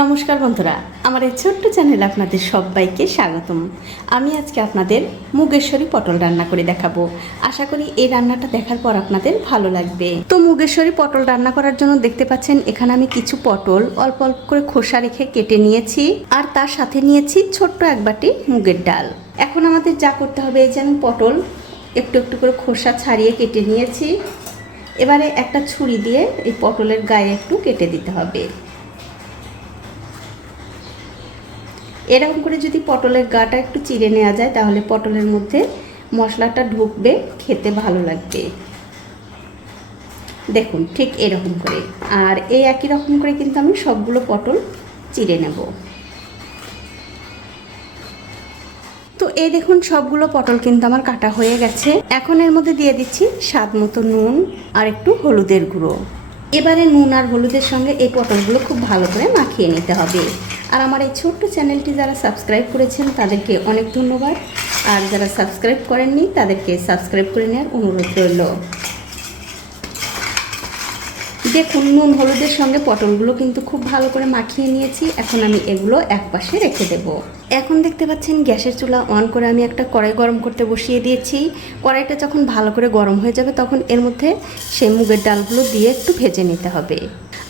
নমস্কার বন্ধুরা, আমার এই ছোট্ট চ্যানেলে আপনাদের সবাইকে স্বাগতম। আমি আজকে আপনাদের মুগেশ্বরী পটল রান্না করে দেখাবো। আশা করি এই রান্নাটা দেখার পর আপনাদের ভালো লাগবে। তো মুগেশ্বরী পটল রান্না করার জন্য দেখতে পাচ্ছেন এখানে আমি কিছু পটল অল্প অল্প করে খোসা রেখে কেটে নিয়েছি, আর তার সাথে নিয়েছি ছোট্ট এক বাটি মুগের ডাল। এখন আমাদের যা করতে হবে, এই যে আমি পটল একটু একটু করে খোসা ছাড়িয়ে কেটে নিয়েছি। এবারে একটা ছুরি দিয়ে এই পটলের গায়ে একটু কেটে দিতে হবে। এরকম করে যদি পটলের গাটা একটু চিড়ে নেওয়া যায় তাহলে পটলের মধ্যে মশলাটা ঢুকবে, খেতে ভালো লাগবে। দেখুন ঠিক এরকম করে, আর এই একই রকম করে কিন্তু আমি সবগুলো পটল চিড়ে নেব। তো এই দেখুন সবগুলো পটল কিন্তু আমার কাটা হয়ে গেছে। এখন এর মধ্যে দিয়ে দিচ্ছি স্বাদ মতো নুন আর একটু হলুদের গুঁড়ো। এবারে নুন আর হলুদের সঙ্গে এই পটলগুলো খুব ভালো করে মাখিয়ে নিতে হবে। আর আমার এই ছোট্ট চ্যানেলটি যারা সাবস্ক্রাইব করেছেন তাদেরকে অনেক ধন্যবাদ, আর যারা সাবস্ক্রাইব করেননি তাদেরকে সাবস্ক্রাইব করে নেওয়ার অনুরোধ রইল। দেখুন নুন হলুদের সঙ্গে পটলগুলো কিন্তু খুব ভালো করে মাখিয়ে নিয়েছি। এখন আমি এগুলো একপাশে রেখে দেব। এখন দেখতে পাচ্ছেন গ্যাসের চুলা অন করে আমি একটা কড়াই গরম করতে বসিয়ে দিয়েছি। কড়াইটা যখন ভালো করে গরম হয়ে যাবে তখন এর মধ্যে সেই মুগের ডালগুলো দিয়ে একটু ভেজে নিতে হবে।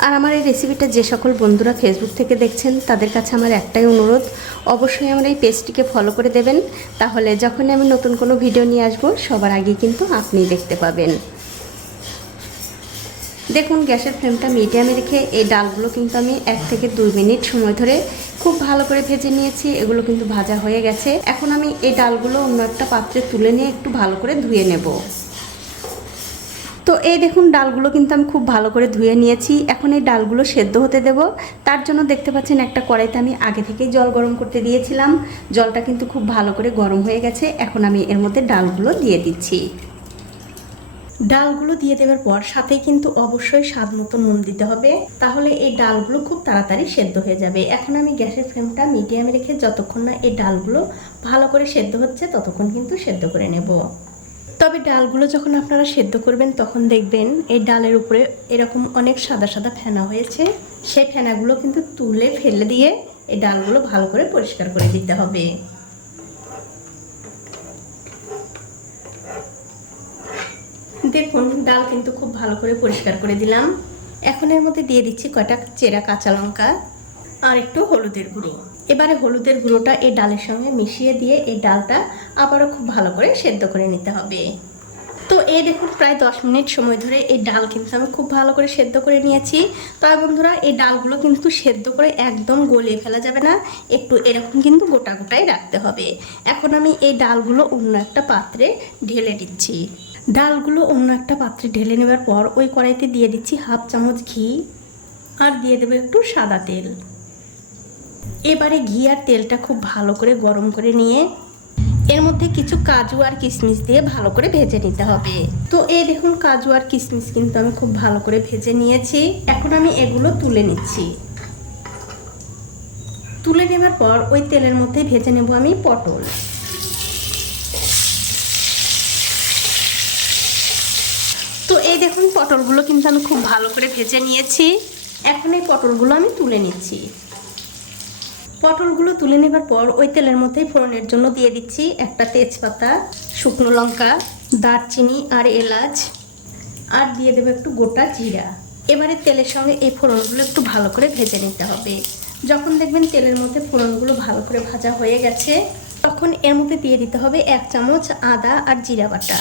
আর আমার এই রেসিপিটা যে সকল বন্ধুরা ফেসবুক থেকে দেখছেন তাদের কাছে আমার একটাই অনুরোধ, অবশ্যই আমার এই পেজটিকে ফলো করে দেবেন। তাহলে যখনই আমি নতুন কোনো ভিডিও নিয়ে আসবো সবার আগে কিন্তু আপনিই দেখতে পাবেন। দেখুন গ্যাসের ফ্লেমটা মিডিয়ামে রেখে এই ডালগুলো কিন্তু আমি 1 থেকে 2 মিনিট সময় ধরে খুব ভালো করে ভেজে নিয়েছি। এগুলো কিন্তু ভাজা হয়ে গেছে। এখন আমি এই ডালগুলো অন্য একটা পাত্রে তুলে নিয়ে একটু ভালো করে ধুয়ে নেব। তো এই দেখুন ডালগুলো কিন্তু আমি খুব ভালো করে ধুয়ে নিয়েছি। এখন এই ডালগুলো সেদ্ধ হতে দেব। তার জন্য দেখতে পাচ্ছেন একটা কড়াইতে আমি আগে থেকেই জল গরম করতে দিয়েছিলাম। জলটা কিন্তু খুব ভালো করে গরম হয়ে গেছে। এখন আমি এর মধ্যে ডালগুলো দিয়ে দিচ্ছি। ডালগুলো দিয়ে দেওয়ার পর সাথেই কিন্তু অবশ্যই স্বাদ মতো নুন দিতে হবে, তাহলে এই ডালগুলো খুব তাড়াতাড়ি সেদ্ধ হয়ে যাবে। এখন আমি গ্যাসের ফ্লেমটা মিডিয়ামে রেখে যতক্ষণ না এই ডালগুলো ভালো করে সেদ্ধ হচ্ছে ততক্ষণ কিন্তু সেদ্ধ করে নেব। তবে ডালগুলো যখন আপনারা সেদ্ধ করবেন তখন দেখবেন এই ডালের উপরে এরকম অনেক সাদা সাদা ফেনা হয়েছে। সেই ফেনাগুলো কিন্তু তুলে ফেলে দিয়ে এই ডালগুলো ভালো করে পরিষ্কার করে দিতে হবে। দেখুন ডাল কিন্তু খুব ভালো করে পরিষ্কার করে দিলাম। এখন এর মধ্যে দিয়ে দিচ্ছি কয়টা চেরা কাঁচা লঙ্কা আর একটু হলুদের গুঁড়ো। এবারে হলুদের গুঁড়োটা এই ডালের সঙ্গে মিশিয়ে দিয়ে এই ডালটা আবারও খুব ভালো করে সেদ্ধ করে নিতে হবে। তো এই দেখুন প্রায় 10 মিনিট সময় ধরে এই ডাল কিন্তু আমি খুব ভালো করে সেদ্ধ করে নিয়েছি। তবে বন্ধুরা এই ডালগুলো কিন্তু সেদ্ধ করে একদম গলিয়ে ফেলা যাবে না, একটু এরকম কিন্তু গোটা গোটাই রাখতে হবে। এখন আমি এই ডালগুলো অন্য একটা পাত্রে ঢেলে দিচ্ছি। ডালগুলো অন্য একটা পাত্রে ঢেলে নেওয়ার পর ওই কড়াইতে দিয়ে দিচ্ছি 1/2 চামচ ঘি, আর দিয়ে দেবো একটু সাদা তেল। এবারে ঘি আর তেলটা খুব ভালো করে গরম করে নিয়ে এর মধ্যে কিছু কাজু আর কিশমিশ দিয়ে ভালো করে ভেজে নিতে হবে। তো এই দেখুন কাজু আর কিশমিশ কিন্তু আমি খুব ভালো করে ভেজে নিয়েছি। এখন আমি এগুলো তুলে নিচ্ছি। তুলে নেওয়ার পর ওই তেলের মধ্যে ভেজে নেব আমি পটল। তো এই দেখুন পটলগুলো কিন্তু আমি খুব ভালো করে ভেজে নিয়েছি। এখন এই পটলগুলো আমি তুলে নিচ্ছি। পটলগুলো তুলে নেবার পর ওই তেলের মধ্যেই ফোড়নের জন্য দিয়ে দিচ্ছি একটা তেজপাতা, শুকনো লঙ্কা, দারচিনি আর এলাচ, আর দিয়ে দেবো একটু গোটা জিরা। এবারে তেলের সঙ্গে এই ফোড়নগুলো একটু ভালো করে ভেজে নিতে হবে। যখন দেখবেন তেলের মধ্যে ফোড়নগুলো ভালো করে ভাজা হয়ে গেছে তখন এর মধ্যে দিয়ে দিতে হবে 1 চামচ আদা আর জিরা বাটা।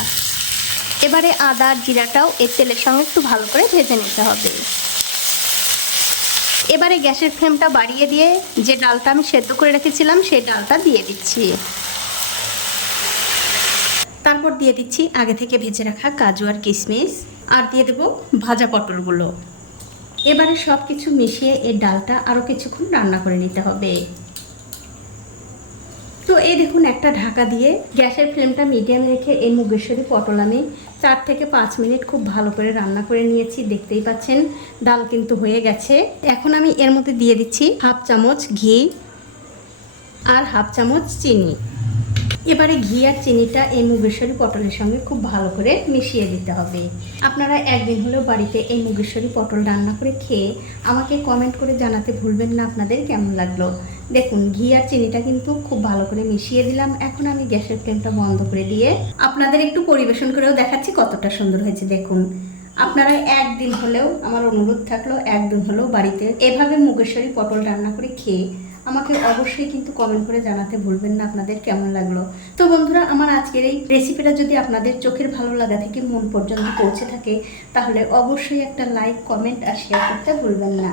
এবারে আদা আর জিরাটাও এই তেলের সঙ্গে একটু ভালো করে ভেজে নিতে হবে। এবারে গ্যাসের ফ্লেমটা বাড়িয়ে দিয়ে যে ডালটা আমি সেদ্ধ করে রেখেছিলাম সেই ডালটা দিয়ে দিচ্ছি। তারপর দিয়ে দিচ্ছি আগে থেকে ভেজে রাখা কাজু আর কিশমিশ, আর দিয়ে দেবো ভাজা পটলগুলো। এবারে সব কিছু মিশিয়ে এই ডালটা আরও কিছুক্ষণ রান্না করে নিতে হবে। তো এই দেখুন একটা ঢাকা দিয়ে গ্যাসের ফ্লেমটা মিডিয়াম রেখে এই মুগেশ্বরী পটল আমি 4 থেকে 5 মিনিট খুব ভালো করে রান্না করে নিয়েছি। দেখতেই পাচ্ছেন ডাল কিন্তু হয়ে গেছে। এখন আমি এর মধ্যে দিয়ে দিচ্ছি 1/2 চামচ ঘি আর 1/2 চামচ চিনি। এবারে ঘি আর চিনিটা এই মুগেশ্বরী পটলের সঙ্গে খুব ভালো করে মিশিয়ে দিতে হবে। আপনারা একদিন হলেও বাড়িতে এই মুগেশ্বরী পটল রান্না করে খেয়ে আমাকে কমেন্ট করে জানাতে ভুলবেন না আপনাদের কেমন লাগলো। দেখুন ঘি আর চিনিটা কিন্তু খুব ভালো করে মিশিয়ে দিলাম। এখন আমি গ্যাসের ফ্লেমটা বন্ধ করে দিয়ে আপনাদের একটু পরিবেশন করেও দেখাচ্ছি কতটা সুন্দর হয়েছে। দেখুন আপনারা একদিন হলেও, আমার অনুরোধ থাকলো, একদিন হলেও বাড়িতে এভাবে মুগেশ্বরী পটল রান্না করে খেয়ে আমাকে অবশ্যই কিন্তু কমেন্ট করে জানাতে ভুলবেন না আপনাদের কেমন লাগলো। তো বন্ধুরা, আমার আজকের এই রেসিপিটা যদি আপনাদের চোখের ভালো লাগা থেকে মন পর্যন্ত পৌঁছে থাকে তাহলে অবশ্যই একটা লাইক, কমেন্ট আর শেয়ার করতে ভুলবেন না।